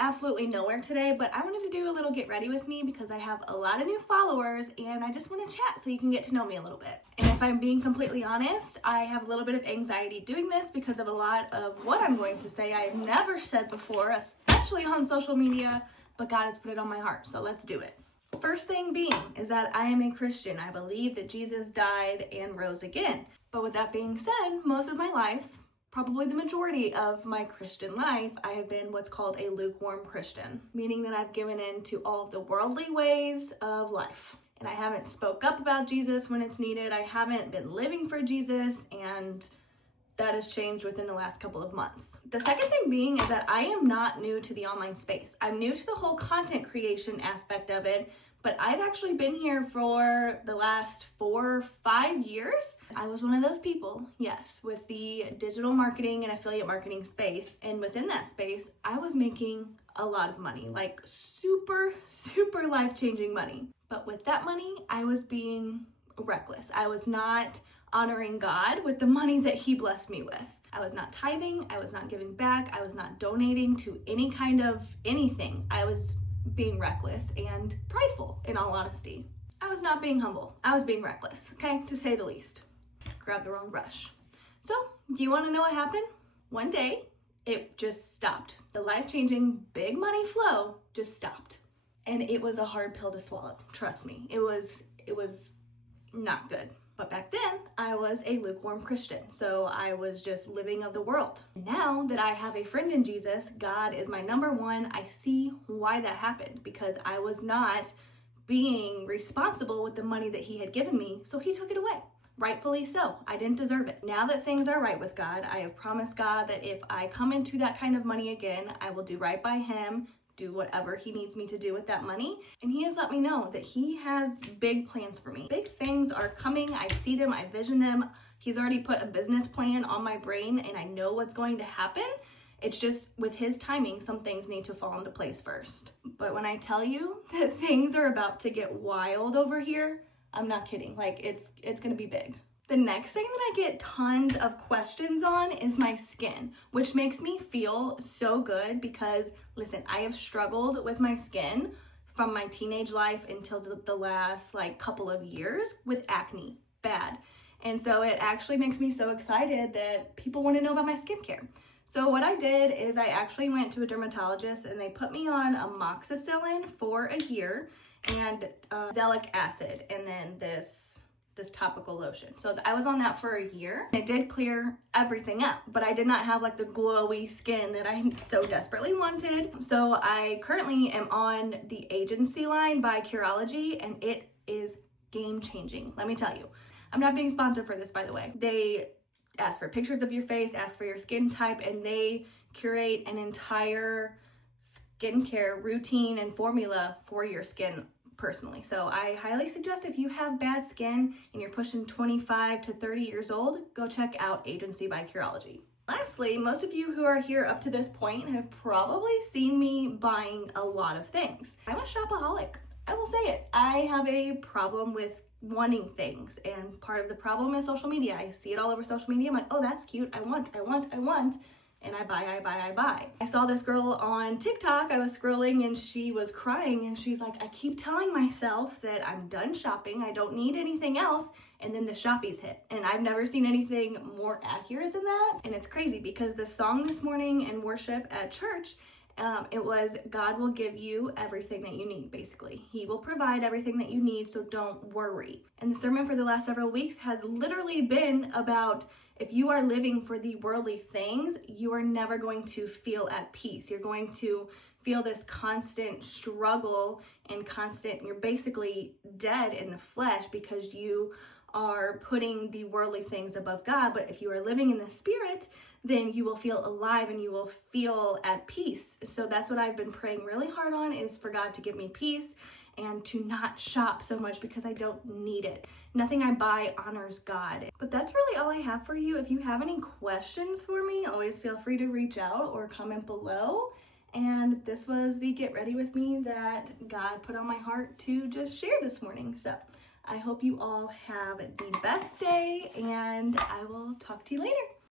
absolutely nowhere today, but I wanted to do a little get ready with me because I have a lot of new followers and I just want to chat so you can get to know me a little bit. And if I'm being completely honest, I have a little bit of anxiety doing this because of a lot of what I'm going to say I have never said before, especially on social media, but God has put it on my heart, so let's do it. First thing being is that I am a Christian. I believe that Jesus died and rose again. But with that being said, most of my life, probably the majority of my Christian life, I have been what's called a lukewarm Christian, meaning that I've given in to all of the worldly ways of life. And I haven't spoke up about Jesus when it's needed. I haven't been living for Jesus, and that has changed within the last couple of months. The second thing being is that I am not new to the online space. I'm new to the whole content creation aspect of it, but I've actually been here for the last 4 or 5 years. I was one of those people, yes, with the digital marketing and affiliate marketing space. And within that space, I was making a lot of money, like super life-changing money. But with that money, I was being reckless. I was not honoring God with the money that He blessed me with. I was not tithing. I was not giving back. I was not donating to any kind of anything. I was being reckless and prideful, in all honesty. I was not being humble. I was being reckless, okay, to say the least. Grab the wrong brush. So, do you want to know what happened? One day, it just stopped. The life-changing big money flow just stopped. And it was a hard pill to swallow. Trust me. It was not good. But back then, I was a lukewarm Christian. So I was just living of the world. Now that I have a friend in Jesus, God is my number one, I see why that happened, because I was not being responsible with the money that He had given me, so He took it away. Rightfully so. I didn't deserve it. Now that things are right with God, I have promised God that if I come into that kind of money again, I will do right by Him, do whatever He needs me to do with that money. And He has let me know that He has big plans for me. Big things are coming. I see them. I vision them. He's already put a business plan on my brain and I know what's going to happen. It's just with His timing, some things need to fall into place first. But when I tell you that things are about to get wild over here, I'm not kidding. Like it's going to be big. The next thing that I get tons of questions on is my skin, which makes me feel so good because, listen, I have struggled with my skin from my teenage life until the last couple of years with acne, bad. And so it actually makes me so excited that people want to know about my skincare. So what I did is I actually went to a dermatologist and they put me on amoxicillin for a year and azelaic acid and then this topical lotion. So I was on that for a year. It did clear everything up, but I did not have the glowy skin that I so desperately wanted. So I currently am on the Agency line by Curology and it is game changing. Let me tell you. I'm not being sponsored for this, by the way. They ask for pictures of your face, ask for your skin type, and they curate an entire skincare routine and formula for your skin personally. So I highly suggest if you have bad skin and you're pushing 25 to 30 years old, go check out Agency by Curology. Lastly, most of you who are here up to this point have probably seen me buying a lot of things. I'm a shopaholic. I will say it. I have a problem with wanting things, and part of the problem is social media. I see it all over social media. I'm like, oh, that's cute. I want. And I buy. I saw this girl on TikTok. I was scrolling and she was crying and she's like, I keep telling myself that I'm done shopping. I don't need anything else. And then the shoppies hit. And I've never seen anything more accurate than that. And it's crazy because the song this morning in worship at church, it was, God will give you everything that you need, basically. He will provide everything that you need, so don't worry. And the sermon for the last several weeks has literally been about if you are living for the worldly things, you are never going to feel at peace. You're going to feel this constant struggle and you're basically dead in the flesh because you are putting the worldly things above God. But if you are living in the Spirit, then you will feel alive and you will feel at peace. So that's what I've been praying really hard on, is for God to give me peace and to not shop so much because I don't need it. Nothing I buy honors God. But that's really all I have for you. If you have any questions for me, always feel free to reach out or comment below. And this was the get ready with me that God put on my heart to just share this morning. So I hope you all have the best day and I will talk to you later.